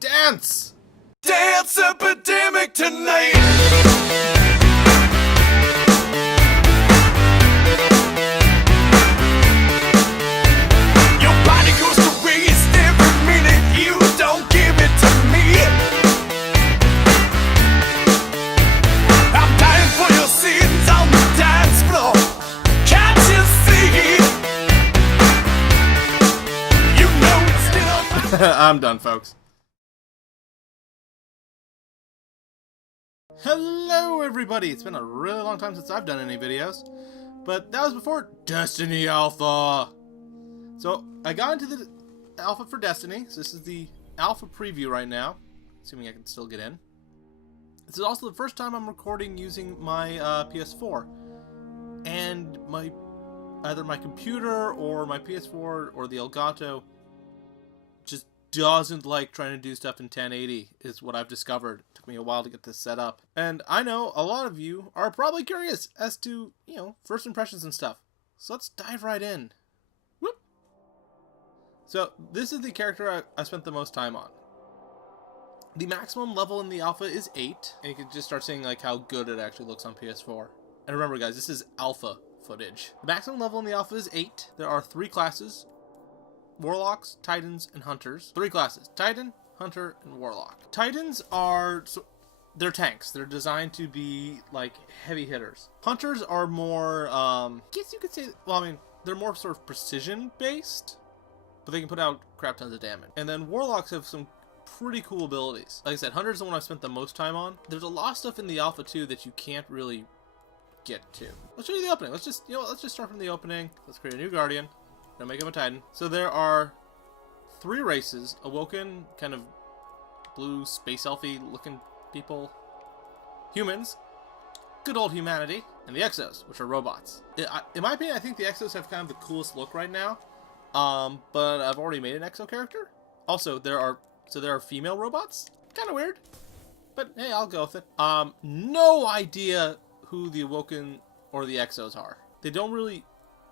Dance! Dance epidemic tonight! Your body goes to waste every minute you don't give it to me. I'm dying for your sins on the dance floor. Can't you see? You know it's still I'm done, folks. Hello, everybody! It's been a really long time since I've done any videos, but that was before Destiny Alpha! So, I got into the alpha for Destiny, so this is the alpha preview right now, assuming I can still get in. This is also the first time I'm recording using my PS4, and either my computer or my PS4 or the Elgato just doesn't like trying to do stuff in 1080, is what I've discovered. It took me a while to get this set up. And I know a lot of you are probably curious as to, first impressions and stuff. So let's dive right in. Whoop. So this is the character I spent the most time on. The maximum level in the alpha is 8, and you can just start seeing like how good it actually looks on PS4. And remember guys, this is alpha footage. The maximum level in the alpha is 8. There are 3 classes: Warlocks, Titans, and Hunters. 3 classes: Titan, Hunter, and Warlock. Titans are... they're tanks. They're designed to be, like, heavy hitters. Hunters are more, I guess you could say... well, I mean, they're more sort of precision-based, but they can put out crap tons of damage. And then Warlocks have some pretty cool abilities. Like I said, Hunter's the one I've spent the most time on. There's a lot of stuff in the alpha, too, that you can't really get to. Let's show you the opening. Let's just start from the opening. Let's create a new Guardian. Gonna make him a Titan. So there are 3 races: Awoken, kind of blue space elfy looking people, humans, good old humanity, and the Exos, which are robots. In my opinion, I think the Exos have kind of the coolest look right now. But I've already made an Exo character. Also, there are female robots. Kind of weird, but hey, I'll go with it. No idea who the Awoken or the Exos are. They don't really.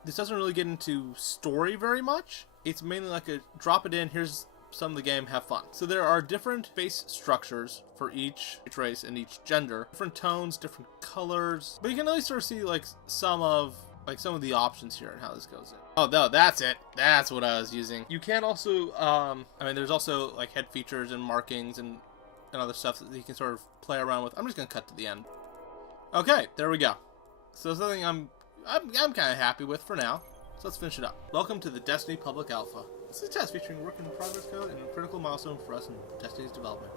This doesn't really get into story very much. It's mainly like a drop it in, here's some of the game, have fun. So there are different face structures for each race and each gender. Different tones, different colors. But you can at least sort of see like some of the options here and how this goes in. Oh no, that's it. That's what I was using. You can also, there's also like head features and markings and other stuff that you can sort of play around with. I'm just gonna cut to the end. Okay, there we go. So something I'm kind of happy with for now, so let's finish it up. Welcome to the Destiny Public Alpha. This is a test featuring work in progress code and a critical milestone for us in Destiny's development.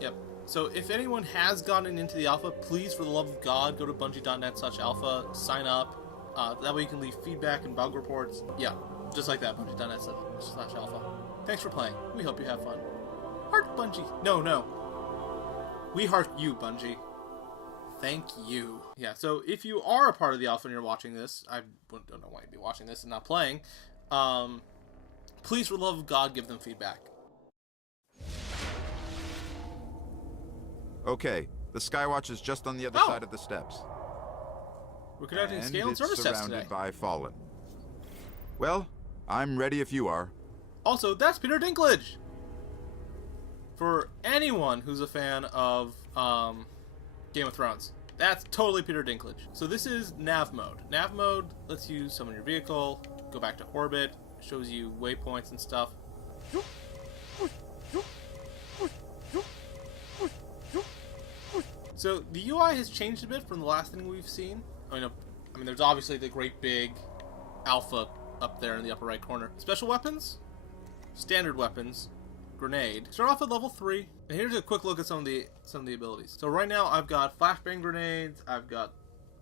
Yep. So if anyone has gotten into the alpha, please, for the love of God, go to bungie.net/alpha, sign up. That way you can leave feedback and bug reports. Yeah, just like that, bungie.net/alpha. Thanks for playing. We hope you have fun. Heart Bungie. No. We heart you, Bungie. Thank you. Yeah, so if you are a part of the alpha and you're watching this, I don't know why you'd be watching this and not playing, please, for the love of God, give them feedback. Okay, the Skywatch is just on the other side of the steps. We're conducting And scale and service it's tests surrounded today. by Fallen. Well, I'm ready if you are. Also, that's Peter Dinklage! For anyone who's a fan of, Game of Thrones. That's totally Peter Dinklage. So this is nav mode. Nav mode lets you summon your vehicle, go back to orbit, shows you waypoints and stuff. So the UI has changed a bit from the last thing we've seen. I mean, there's obviously the great big alpha up there in the upper right corner. Special weapons, standard weapons, grenade. Start off at level 3, and here's a quick look at some of the abilities. So right now I've got flashbang grenades, I've got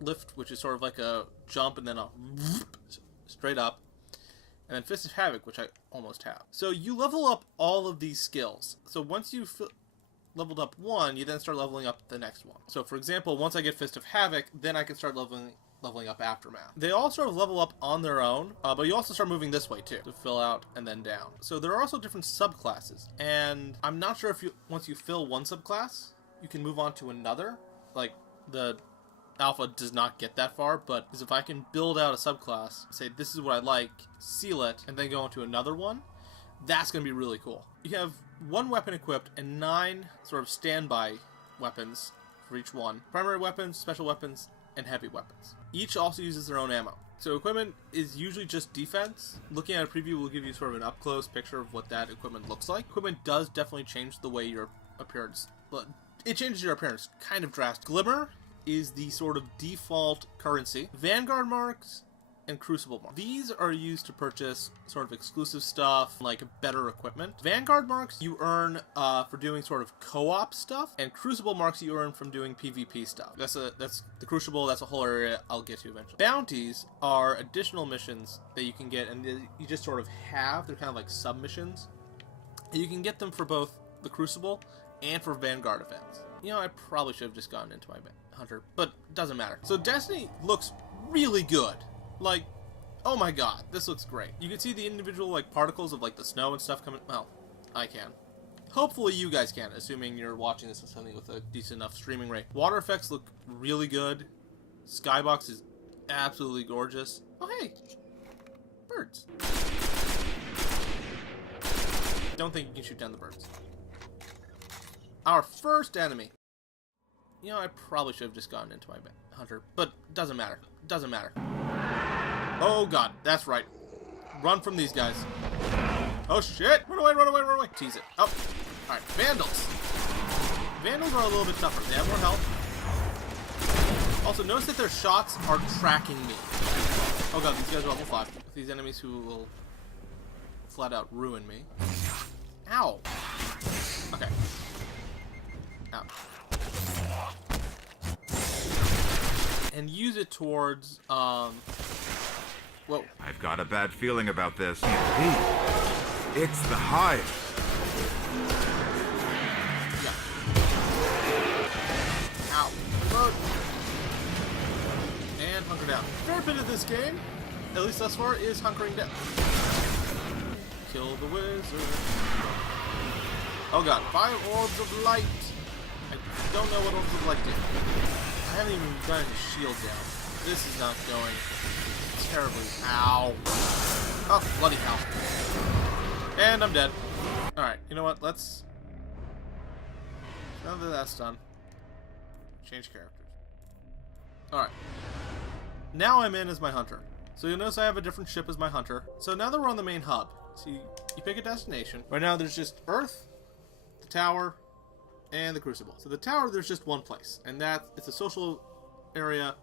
lift, which is sort of like a jump and then a straight up, and then Fist of Havoc, which I almost have. So you level up all of these skills. So once you leveled up one, you then start leveling up the next one. So for example, once I get Fist of Havoc, then I can start leveling up Aftermath. They all sort of level up on their own, but you also start moving this way too, to fill out and then down. So there are also different subclasses, and I'm not sure if once you fill one subclass, you can move on to another. Like, the alpha does not get that far, but is if I can build out a subclass, say this is what I like, seal it, and then go into another one, That's going to be really cool. You have 1 weapon equipped and 9 sort of standby weapons for each one. Primary weapons, special weapons, and heavy weapons. Each also uses their own ammo. So equipment is usually just defense. Looking at a preview will give you sort of an up-close picture of what that equipment looks like. Equipment does definitely change the way your appearance, but it changes your appearance kind of drastically. Glimmer is the sort of default currency. Vanguard marks and Crucible marks. These are used to purchase sort of exclusive stuff, like better equipment. Vanguard marks you earn for doing sort of co-op stuff, and Crucible marks you earn from doing PvP stuff. That's the Crucible. That's a whole area I'll get to eventually. Bounties are additional missions that you can get, and you just sort of have. They're kind of like submissions. And you can get them for both the Crucible and for Vanguard events. You know, I probably should have just gone into my Hunter, but doesn't matter. So Destiny looks really good. Like, oh my god, this looks great. You can see the individual, like, particles of, like, the snow and stuff coming. Well, I can. Hopefully you guys can, assuming you're watching this with something with a decent enough streaming rate. Water effects look really good. Skybox is absolutely gorgeous. Oh, hey! Birds. Don't think you can shoot down the birds. Our first enemy. You know, I probably should have just gone into my Hunter, but doesn't matter. Doesn't matter. Oh god, that's right. Run from these guys. Oh shit! Run away, run away, run away! Tease it. Oh. Alright, Vandals. Vandals are a little bit tougher. They have more health. Also, notice that their shots are tracking me. Oh god, these guys are level 5. These enemies who will flat out ruin me. Ow! Okay. Ow. And use it towards, whoa. I've got a bad feeling about this. Hey, it's the Hive. Yeah. Ow. Reload. And hunker down. Fair bit of this game, at least thus far, is hunkering down. Kill the wizard. Oh god. 5 orbs of light. I don't know what orbs of light do. I haven't even gotten the shield down. This is not going terribly. Ow. Oh, bloody hell. And I'm dead. Alright, you know what? Let's... Now that that's done, change characters. Alright. Now I'm in as my hunter. So you'll notice I have a different ship as my hunter. So now that we're on the main hub, so you pick a destination. Right now there's just Earth, the tower, and the Crucible. So the tower, there's just one place, and it's a social area,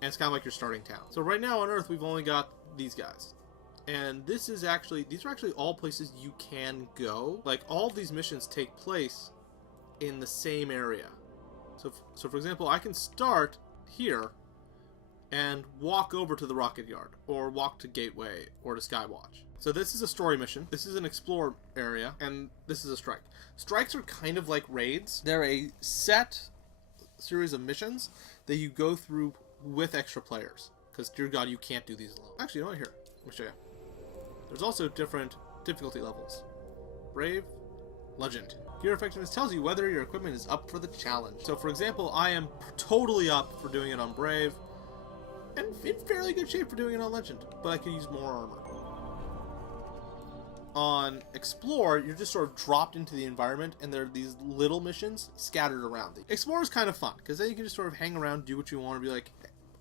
and it's kind of like your starting town. So right now on Earth, we've only got these guys. And these are actually all places you can go. Like, all of these missions take place in the same area. So for example, I can start here and walk over to the Rocket Yard, or walk to Gateway, or to Skywatch. So this is a story mission, this is an explore area, and this is a strike. Strikes are kind of like raids. They're a set series of missions that you go through with extra players. Because, dear god, you can't do these alone. Actually, you know what? Here, let me show you. There's also different difficulty levels. Brave, Legend. Gear effectiveness tells you whether your equipment is up for the challenge. So, for example, I am totally up for doing it on Brave, and in fairly good shape for doing it on Legend, but I could use more armor. On Explore, you're just sort of dropped into the environment, and there are these little missions scattered around. Explore is kind of fun, because then you can just sort of hang around, do what you want, and be like,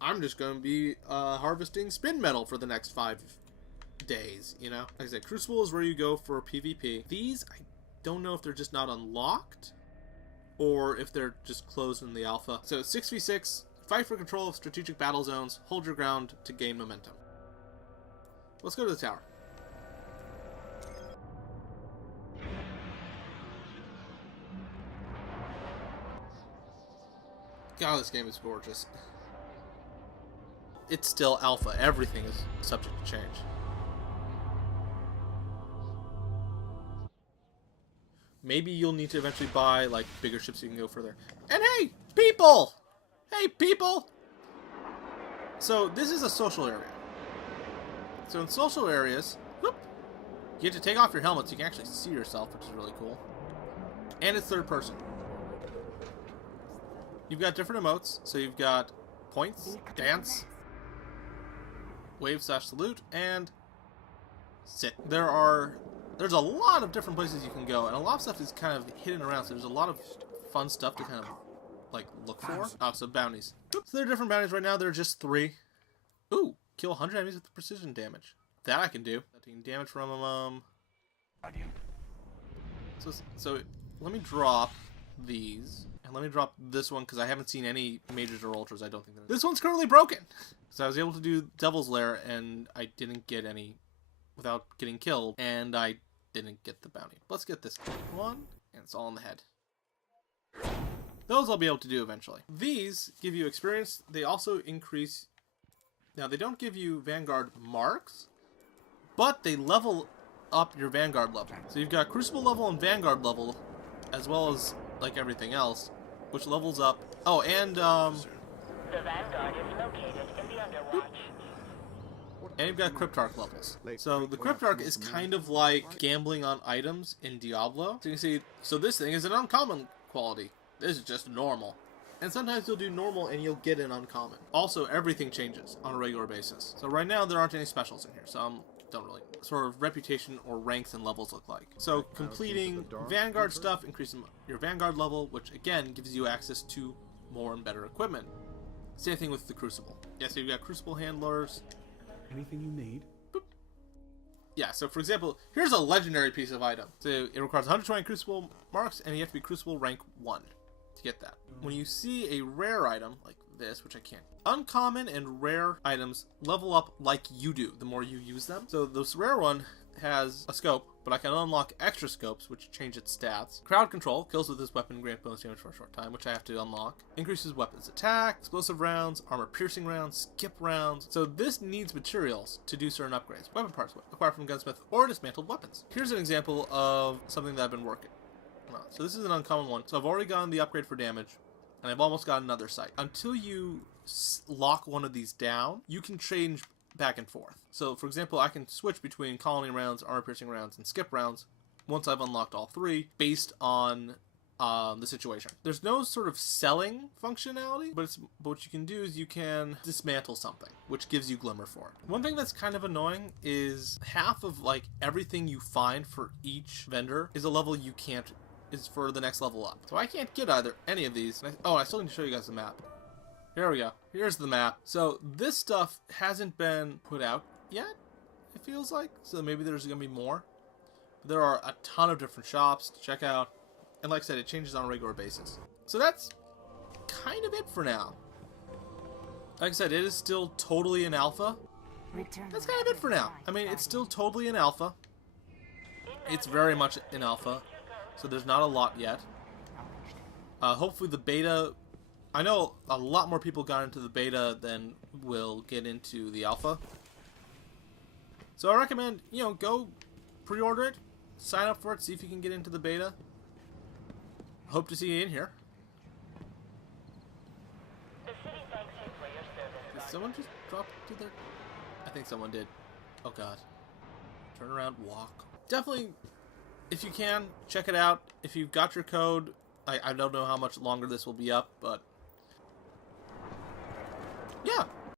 I'm just going to be harvesting spin metal for the next 5 days, you know? Like I said, Crucible is where you go for PvP. These, I don't know if they're just not unlocked, or if they're just closed in the alpha. So 6v6, fight for control of strategic battle zones, hold your ground to gain momentum. Let's go to the tower. God, this game is gorgeous. It's still alpha. Everything is subject to change. Maybe you'll need to eventually buy, like, bigger ships so you can go further. And hey, people! Hey, people! So, this is a social area. So, in social areas, whoop, you get to take off your helmet so you can actually see yourself, which is really cool. And it's third person. You've got different emotes, so you've got points, dance, wave/salute, and sit. There are there's a lot of different places you can go, and a lot of stuff is kind of hidden around, so there's a lot of fun stuff to kind of, like, look for. Oh, so bounties. So there are different bounties right now. There are just 3. Ooh, kill 100 enemies with precision damage. That I can do. Taking damage from them, So let me drop these, and let me drop this one, because I haven't seen any majors or ultras, I don't think. This one's currently broken! So I was able to do Devil's Lair, and I didn't get any without getting killed, and I didn't get the bounty. Let's get this one, and it's all in the head. Those I'll be able to do eventually. These give you experience. They also increase... Now, they don't give you Vanguard marks, but they level up your Vanguard level. So you've got Crucible level and Vanguard level, as well as, like, everything else, which levels up... Oh, and, The Vanguard is located in the Underwatch. and you've got Cryptarch levels. So the Cryptarch is kind of like gambling on items in Diablo. So you can see, so this thing is an uncommon quality. This is just normal. And sometimes you'll do normal and you'll get an uncommon. Also, everything changes on a regular basis. So right now there aren't any specials in here, so don't really sort of reputation or ranks and levels look like. So completing Vanguard stuff increases your Vanguard level, which again gives you access to more and better equipment. Same thing with the Crucible. Yeah, so you've got Crucible handlers. Anything you need? Boop. Yeah, so for example, here's a legendary piece of item. So it requires 120 Crucible marks, and you have to be Crucible rank 1 to get that. When you see a rare item like this, which I can't, uncommon and rare items level up like you do the more you use them. So this rare one has a scope, but I can unlock extra scopes, which change its stats. Crowd control, kills with this weapon grant bonus damage for a short time, which I have to unlock. Increases weapons attack, explosive rounds, armor piercing rounds, skip rounds. So this needs materials to do certain upgrades. Weapon parts acquired from gunsmith or dismantled weapons. Here's an example of something that I've been working on. So this is an uncommon one. So I've already gotten the upgrade for damage, and I've almost got another sight. Until you lock one of these down, you can change back and forth. So, for example, I can switch between colony rounds, armor-piercing rounds, and skip rounds once I've unlocked all 3, based on the situation. There's no sort of selling functionality, but what you can do is you can dismantle something, which gives you Glimmer for it. One thing that's kind of annoying is half of, like, everything you find for each vendor is a level you can't, is for the next level up. So I can't get any of these. I still need to show you guys the map. Here we go. Here's the map. So this stuff hasn't been put out yet, it feels like. So maybe there's going to be more. There are a ton of different shops to check out. And like I said, it changes on a regular basis. So that's kind of it for now. Like I said, it is still totally in alpha. That's kind of it for now. I mean, it's still totally in alpha. It's very much in alpha. So there's not a lot yet. Hopefully the beta... I know a lot more people got into the beta than will get into the alpha. So I recommend, go pre-order it, sign up for it, see if you can get into the beta. Hope to see you in here. The city thanks you for your service. Did someone just drop to their... I think someone did. Oh god. Turn around, walk. Definitely, if you can, check it out. If you've got your code, I don't know how much longer this will be up, but